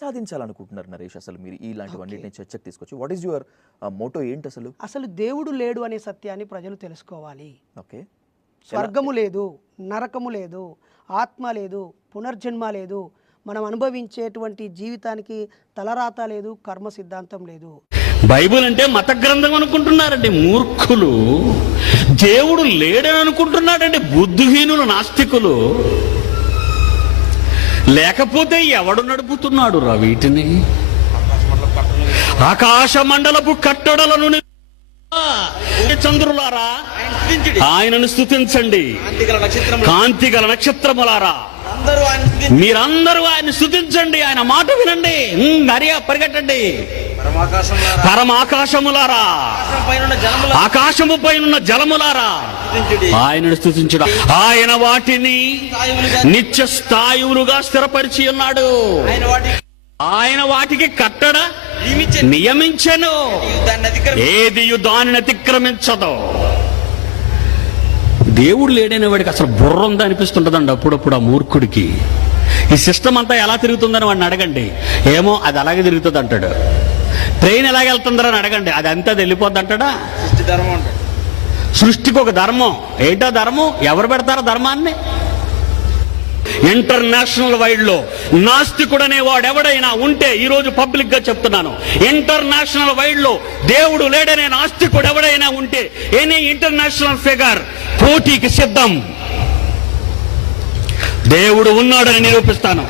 సాధించాలనుకుంటున్నారు నరేష్? అసలు మీరు ఇలాంటివన్నిటిని చర్చకు తీసుకొచ్చి వాట్ ఈస్ యువర్ మోటో ఏంటి అసలు? అసలు దేవుడు లేడు అనే సత్యాన్ని ప్రజలు తెలుసుకోవాలి. ఓకే, స్వర్గము లేదు, నరకము లేదు, ఆత్మ లేదు, పునర్జన్మ లేదు, మనం అనుభవించేటువంటి జీవితానికి తలరాత లేదు, కర్మ సిద్ధాంతం లేదు. బైబిల్ అంటే మత గ్రంథం అనుకుంటున్నారండి మూర్ఖులు. దేవుడు లేడని అనుకుంటున్నాడండి బుద్ధిహీనులు, నాస్తికులు. లేకపోతే ఎవడు నడుపుతున్నాడు రా వీటిని? ఆకాశ మండలపు కట్టడలను చంద్రులారా ఆయనను స్తుతించండి, కాంతి గల నక్షత్రములారా మీరందరూ ఆయన స్తుతించండి, ఆయన మాట వినండి, నరియా పరిగెట్టండి. పరమాకాశములారా, ఆకాశము పైనున్న జలములారా ఆయనను స్తుతించుట. ఆయన వాటిని నిత్య స్థాయువులుగా స్థిరపరిచి ఉన్నాడు. ఆయన వాటికి కట్టడ నియమించెను, ఏదియు దానిని అతిక్రమించదు. దేవుడు లేడైన వాడికి అసలు బుర్ర ఉందా అనిపిస్తుంటదండి అప్పుడప్పుడు ఆ మూర్ఖుడికి. ఈ సిస్టమ్ అంతా ఎలా తిరుగుతుందని వాడిని అడగండి, ఏమో అది అలాగే తిరుగుతుంది అంటాడు. ట్రైన్ ఎలాగెళ్తుందని అడగండి, అది అంతా వెళ్ళిపోద్ది అంటాడా? సృష్టికి ఒక ధర్మం. ఏంటో ధర్మం? ఎవరు పెడతారో ధర్మాన్ని? ఇంటర్నేషనల్ వైడ్ లో నాస్తికుడనే వాడు ఎవడైనా ఉంటే, ఈ రోజు పబ్లిక్ గా చెప్తున్నాను, ఇంటర్నేషనల్ వైడ్ లో దేవుడు లేడనే నాస్తికుడు ఎవడైనా ఉంటే, ఎనీ ఇంటర్నేషనల్ ఫిగర్ పోటీకి సిద్ధం. దేవుడు ఉన్నాడని నిరూపిస్తాను.